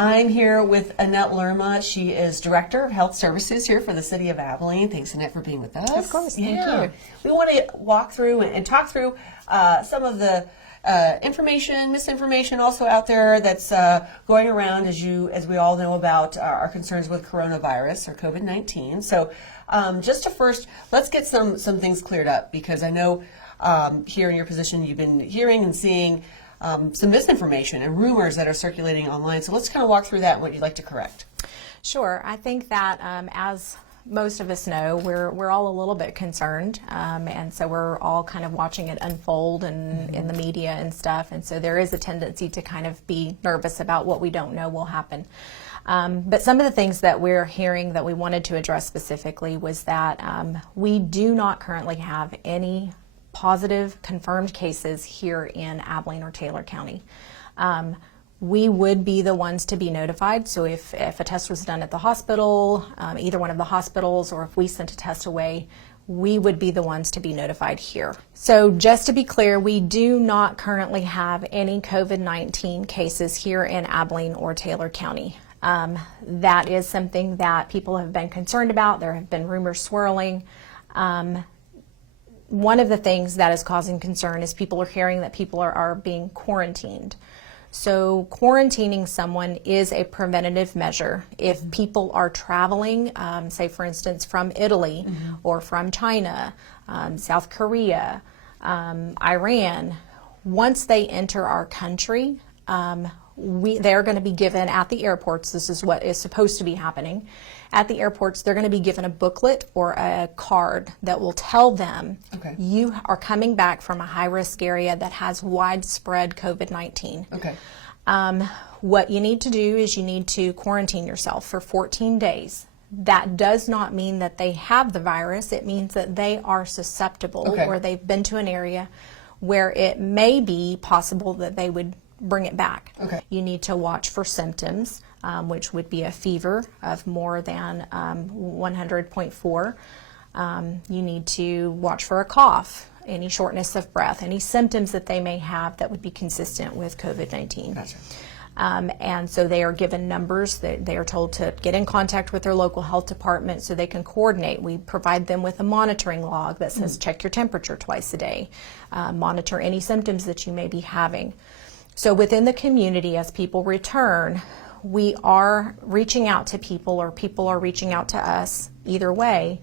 I'm here with Annette Lerma. She is Director of Health Services here for the City of Abilene. Thanks, Annette, for being with us. Of course, thank you. We want to walk through and talk through some of the information, misinformation also out there that's going around, as we all know about our concerns with coronavirus or COVID-19. So just to first, let's get some things cleared up, because I know here in your position you've been hearing and seeing some misinformation and rumors that are circulating online. So let's kind of walk through that and what you'd like to correct. Sure. I think that as most of us know, we're all a little bit concerned, and so we're all kind of watching it unfold and in the media and stuff, and so there is a tendency to kind of be nervous about what we don't know will happen. But some of the things that we're hearing that we wanted to address specifically was that we do not currently have any positive confirmed cases here in Abilene or Taylor County. We would be the ones to be notified. So if a test was done at the hospital, either one of the hospitals, or if we sent a test away, we would be the ones to be notified here. So just to be clear, we do not currently have any COVID-19 cases here in Abilene or Taylor County. That is something that people have been concerned about. There have been rumors swirling. One of the things that is causing concern is people are hearing that people are being quarantined. So quarantining someone is a preventative measure. If people are traveling, say for instance from Italy or from China, South Korea, Iran, once they enter our country, they're going to be given at the airports, this is what is supposed to be happening, at the airports they're going to be given a booklet or a card that will tell them you are coming back from a high-risk area that has widespread COVID-19. What you need to do is you need to quarantine yourself for 14 days. That does not mean that they have the virus. It means that they are susceptible or they've been to an area where it may be possible that they would bring it back. You need to watch for symptoms, which would be a fever of more than 100.4. You need to watch for a cough, any shortness of breath, any symptoms that they may have that would be consistent with COVID-19. Gotcha. And so they are given numbers that they are told to get in contact with their local health department so they can coordinate. We provide them with a monitoring log that says check your temperature twice a day, monitor any symptoms that you may be having. So within the community, as people return, we are reaching out to people, or people are reaching out to us, either way,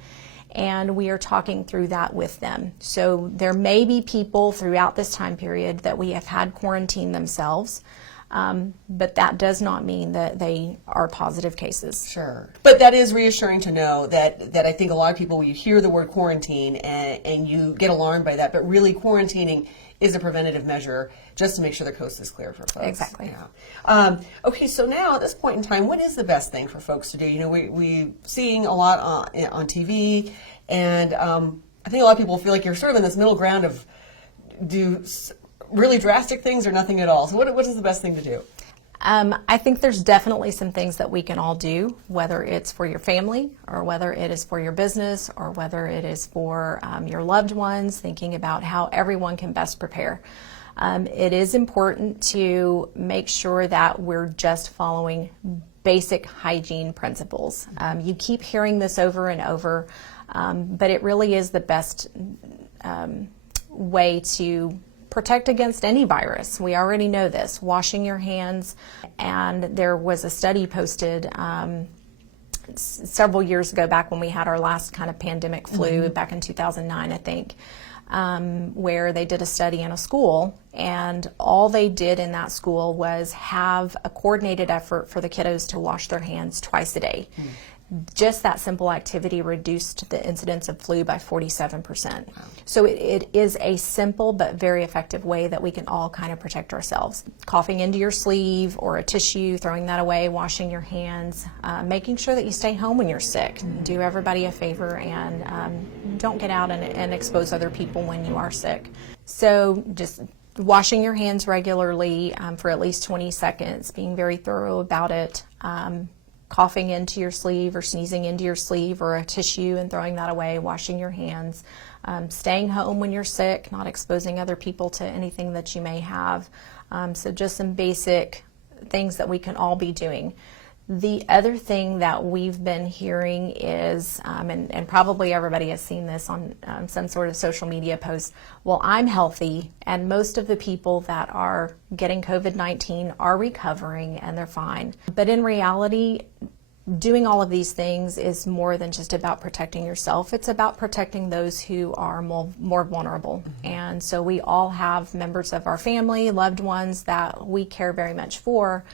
and we are talking through that with them. So there may be people throughout this time period that we have had quarantine themselves, but that does not mean that they are positive cases. Sure. But that is reassuring to know that I think a lot of people, you hear the word quarantine and you get alarmed by that, but really quarantining is a preventative measure just to make sure the coast is clear for folks. Exactly. Yeah. Okay, so now at this point in time, what is the best thing for folks to do? You know, we're seeing a lot on TV, and I think a lot of people feel like you're sort of in this middle ground of do really drastic things or nothing at all. So what is the best thing to do? I think there's definitely some things that we can all do, whether it's for your family or whether it is for your business or whether it is for your loved ones, thinking about how everyone can best prepare. It is important to make sure that we're just following basic hygiene principles. You keep hearing this over and over, but it really is the best way to protect against any virus. We already know this. Washing your hands, and there was a study posted several years ago, back when we had our last kind of pandemic flu, back in 2009, I think, where they did a study in a school, and all they did in that school was have a coordinated effort for the kiddos to wash their hands twice a day. Just that simple activity reduced the incidence of flu by 47%. So it is a simple but very effective way that we can all kind of protect ourselves. Coughing into your sleeve or a tissue, throwing that away, washing your hands, making sure that you stay home when you're sick. Do everybody a favor and don't get out and expose other people when you are sick. So just washing your hands regularly for at least 20 seconds, being very thorough about it. Coughing into your sleeve or sneezing into your sleeve or a tissue and throwing that away, washing your hands, staying home when you're sick, not exposing other people to anything that you may have. So just some basic things that we can all be doing. The other thing that we've been hearing is, and probably everybody has seen this on some sort of social media post, well, I'm healthy, and most of the people that are getting COVID-19 are recovering and they're fine. But in reality, doing all of these things is more than just about protecting yourself. It's about protecting those who are more vulnerable. And so we all have members of our family, loved ones that we care very much for,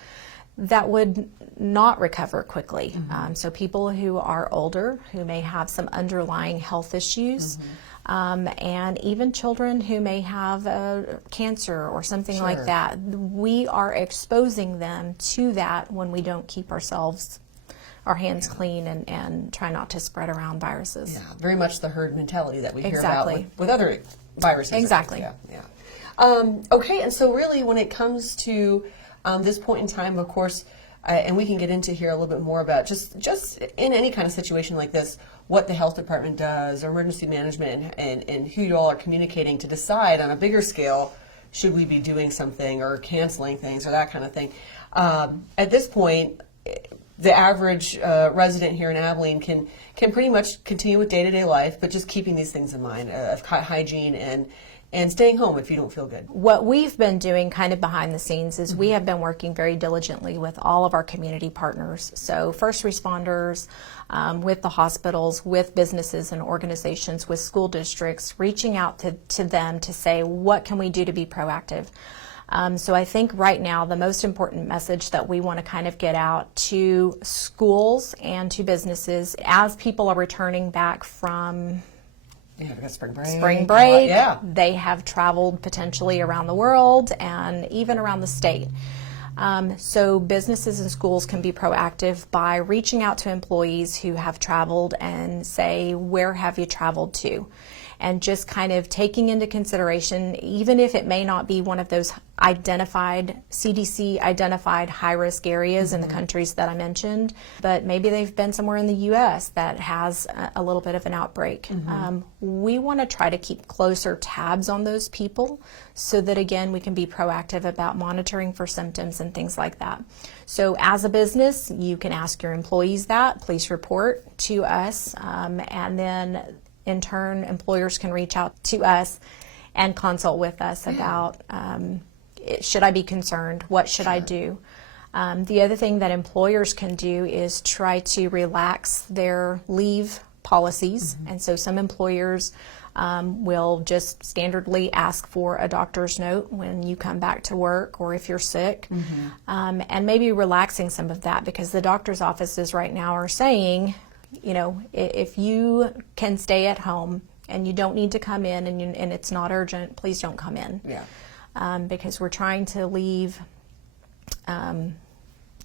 that would not recover quickly. So people who are older, who may have some underlying health issues, and even children who may have cancer or something like that. We are exposing them to that when we don't keep our hands clean and try not to spread around viruses. Yeah, very much the herd mentality that we hear Exactly. about with other viruses. Exactly. Yeah. Okay, and so really when it comes to this point in time, of course, and we can get into here a little bit more about just in any kind of situation like this, what the health department does, or emergency management, and who you all are communicating to decide on a bigger scale, should we be doing something or canceling things or that kind of thing. At this point, the average resident here in Abilene can pretty much continue with day-to-day life, but just keeping these things in mind of hygiene and staying home if you don't feel good. What we've been doing kind of behind the scenes is we have been working very diligently with all of our community partners. So first responders, with the hospitals, with businesses and organizations, with school districts, reaching out to them to say, what can we do to be proactive? So I think right now the most important message that we want to kind of get out to schools and to businesses as people are returning back from Yeah, we got spring break. Yeah. They have traveled potentially around the world and even around the state. So businesses and schools can be proactive by reaching out to employees who have traveled and say, where have you traveled to? And just kind of taking into consideration, even if it may not be one of those CDC identified high-risk areas in the countries that I mentioned, but maybe they've been somewhere in the U.S. that has a little bit of an outbreak. We want to try to keep closer tabs on those people so that, again, we can be proactive about monitoring for symptoms and things like that. So as a business, you can ask your employees that. Please report to us, and then in turn, employers can reach out to us and consult with us about, should I be concerned? What should I do? The other thing that employers can do is try to relax their leave policies. And so some employers will just standardly ask for a doctor's note when you come back to work or if you're sick, and maybe relaxing some of that, because the doctor's offices right now are saying, you know, if you can stay at home and you don't need to come in and it's not urgent, please don't come in. Yeah. Because we're trying to leave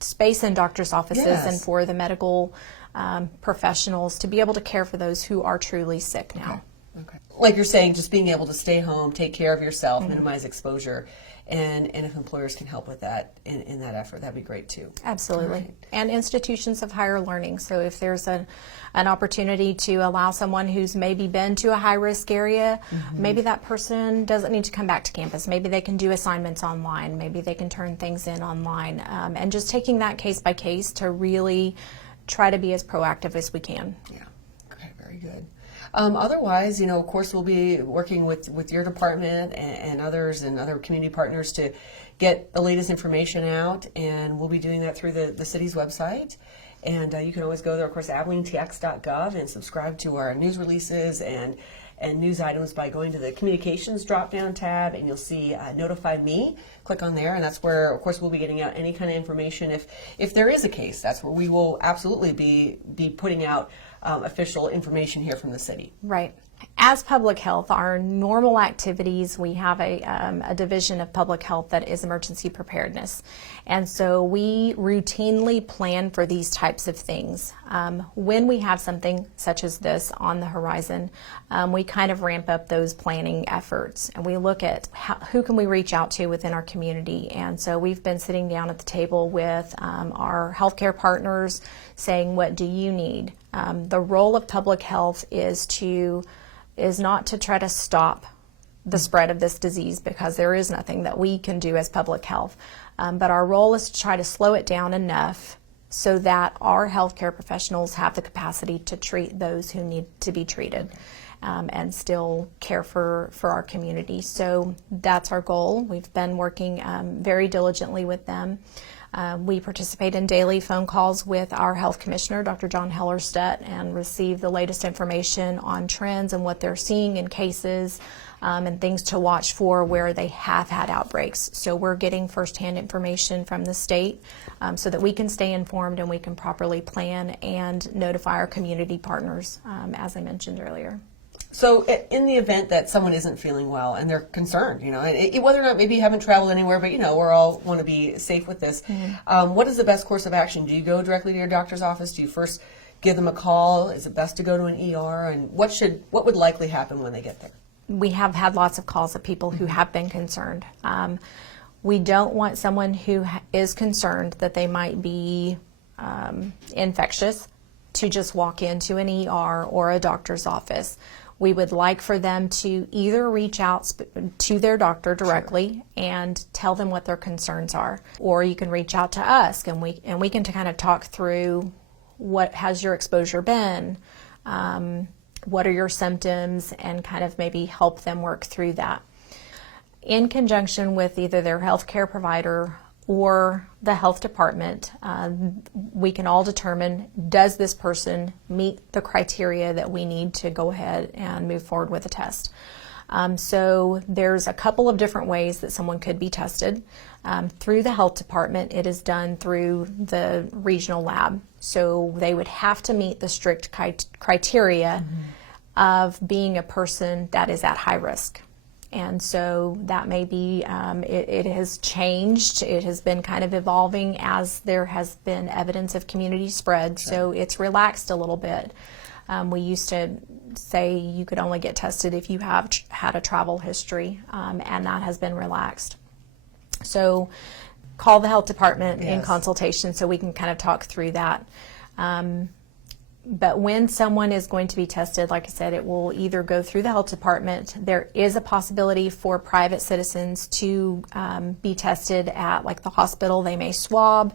space in doctors' offices and for the medical professionals to be able to care for those who are truly sick now. Okay. Like you're saying, just being able to stay home, take care of yourself, minimize exposure, and if employers can help with that in that effort, that'd be great too. Absolutely. Right. And institutions of higher learning. So if there's an opportunity to allow someone who's maybe been to a high-risk area, maybe that person doesn't need to come back to campus. Maybe they can do assignments online. Maybe they can turn things in online. And just taking that case by case to really try to be as proactive as we can. Yeah. Okay, very good. Otherwise, you know, of course, we'll be working with your department and others and other community partners to get the latest information out, and we'll be doing that through the city's website. And you can always go there, of course, abilenetx.gov, and subscribe to our news releases and news items by going to the communications drop-down tab, and you'll see Notify Me. Click on there, and that's where, of course, we'll be getting out any kind of information. If there is a case, that's where we will absolutely be putting out official information here from the city. Right. As public health, our normal activities, we have a division of public health that is emergency preparedness. And so we routinely plan for these types of things. When we have something such as this on the horizon, we kind of ramp up those planning efforts, and we look at who can we reach out to within our community. And so we've been sitting down at the table with our healthcare partners saying, what do you need? The role of public health is not to try to stop the spread of this disease, because there is nothing that we can do as public health. But our role is to try to slow it down enough so that our healthcare professionals have the capacity to treat those who need to be treated. And still care for our community. So that's our goal. We've been working very diligently with them. We participate in daily phone calls with our health commissioner, Dr. John Hellerstedt, and receive the latest information on trends and what they're seeing in cases, and things to watch for where they have had outbreaks. So we're getting firsthand information from the state so that we can stay informed and we can properly plan and notify our community partners, as I mentioned earlier. So in the event that someone isn't feeling well and they're concerned, whether or not maybe you haven't traveled anywhere, but we're all want to be safe with this. What is the best course of action? Do you go directly to your doctor's office? Do you first give them a call? Is it best to go to an ER? And what would likely happen when they get there? We have had lots of calls of people who have been concerned. We don't want someone who is concerned that they might be infectious to just walk into an ER or a doctor's office. We would like for them to either reach out to their doctor directly and tell them what their concerns are, or you can reach out to us and we can kind of talk through what has your exposure been, what are your symptoms, and kind of maybe help them work through that. In conjunction with either their healthcare provider or the health department, we can all determine, does this person meet the criteria that we need to go ahead and move forward with a test? So there's a couple of different ways that someone could be tested. Through the health department, it is done through the regional lab. So they would have to meet the strict criteria of being a person that is at high risk. And so that may be, it has changed. It has been kind of evolving as there has been evidence of community spread. So it's relaxed a little bit. We used to say you could only get tested if you have had a travel history, and that has been relaxed. So call the health department in consultation so we can kind of talk through that. But when someone is going to be tested, like I said, it will either go through the health department. There is a possibility for private citizens to be tested at, like, the hospital. They may swab.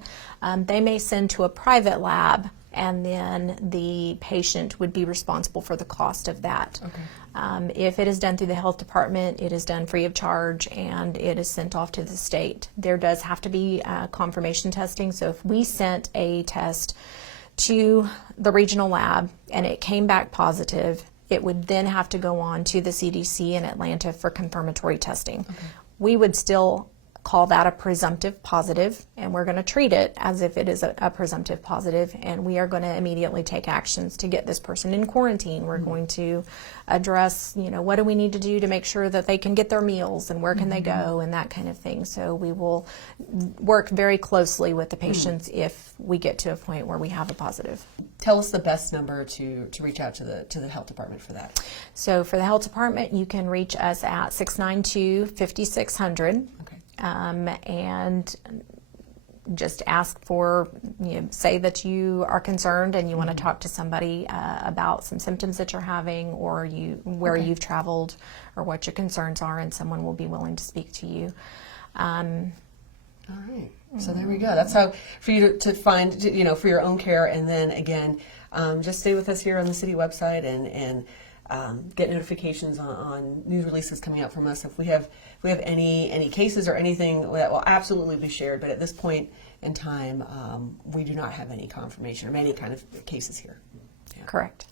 They may send to a private lab, and then the patient would be responsible for the cost of that. Okay. If it is done through the health department, it is done free of charge, and it is sent off to the state. There does have to be confirmation testing. So if we sent a test to the regional lab and it came back positive, it would then have to go on to the CDC in Atlanta for confirmatory testing. Okay. We would still call that a presumptive positive, and we're going to treat it as if it is a presumptive positive, and we are going to immediately take actions to get this person in quarantine. We're going to address, what do we need to do to make sure that they can get their meals, and where can they go, and that kind of thing. So we will work very closely with the patients if we get to a point where we have a positive. Tell us the best number to reach out to the health department for that. So for the health department, you can reach us at 692-5600. Okay. And just ask for, say that you are concerned and you want to talk to somebody about some symptoms that you're having, or where you've traveled, or what your concerns are, and someone will be willing to speak to you. All right. So there we go. That's how for you to find, for your own care. And then again, just stay with us here on the city website and get notifications on news releases coming out from us. If we have any cases or anything that will absolutely be shared, but at this point in time, we do not have any confirmation or any kind of cases here. Correct.